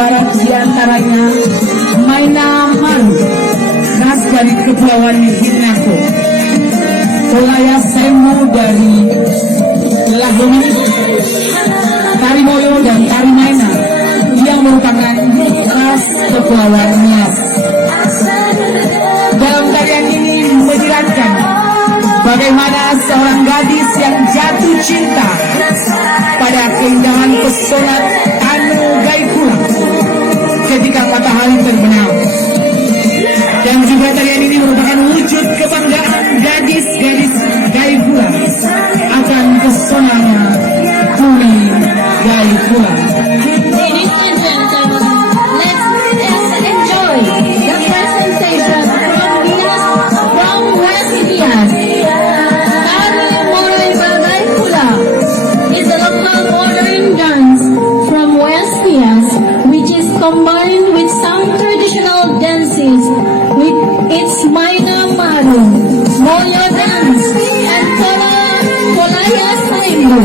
Barat diantaranya Mainaman, khas dari Kepulauan Hinako, Olaya Semu dari Lahoni, Tari Moyo dan Tari Maina yang merupakan khas Kepulauan Nias. Dalam tarian ini menjelaskan bagaimana seorang gadis yang jatuh cinta pada keindahan pesona Tanu Gaikula ketika matahari terbenam. Dan juga tarian ini merupakan wujud kebanggaan gadis-gadis Gaikula akan pesonanya Tuni Gaikula. Ladies and gentlemen, let's enjoy the presentation from West Nias. Tari Moyo Gaikula is a local modern dance from West Nias, which is combined with some traditional dances with its Maina Maru, Moyo dance, and Kolaya Saimbo.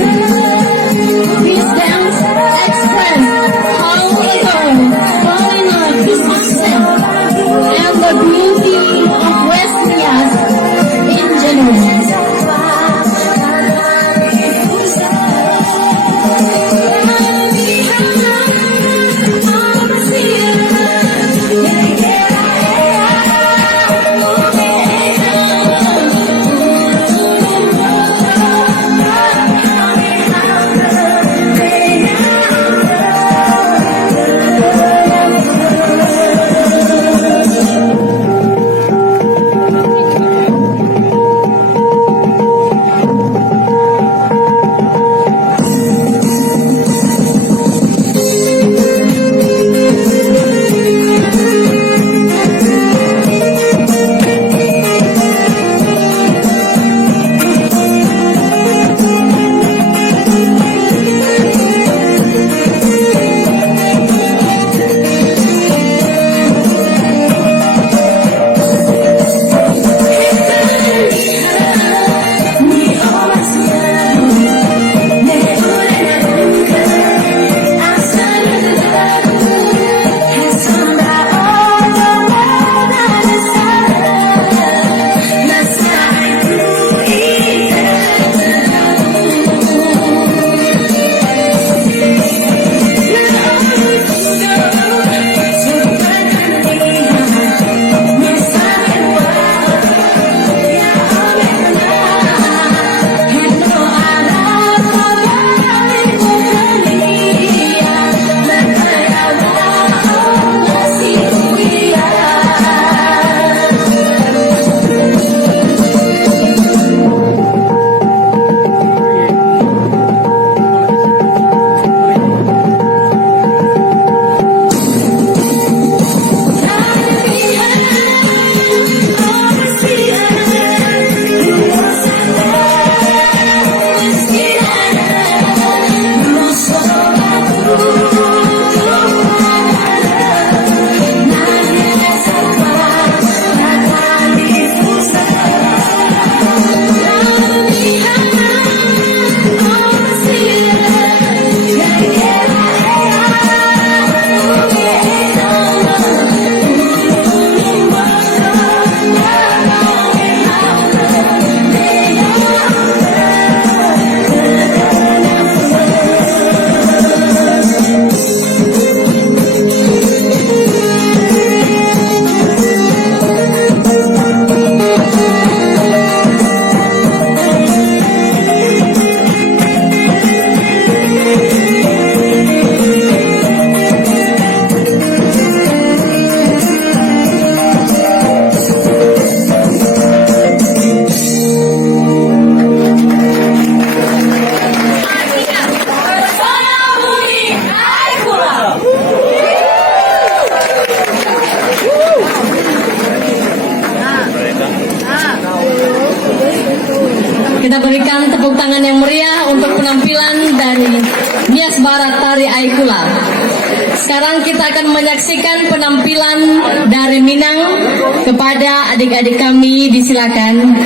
This dance express how a girl fall in love with herself and the beauty of West Nias in general. Kita berikan tepuk tangan yang meriah untuk penampilan dari Nias Barat Tari Aikula. Sekarang kita akan menyaksikan penampilan dari Minang. Kepada adik-adik kami disilakan.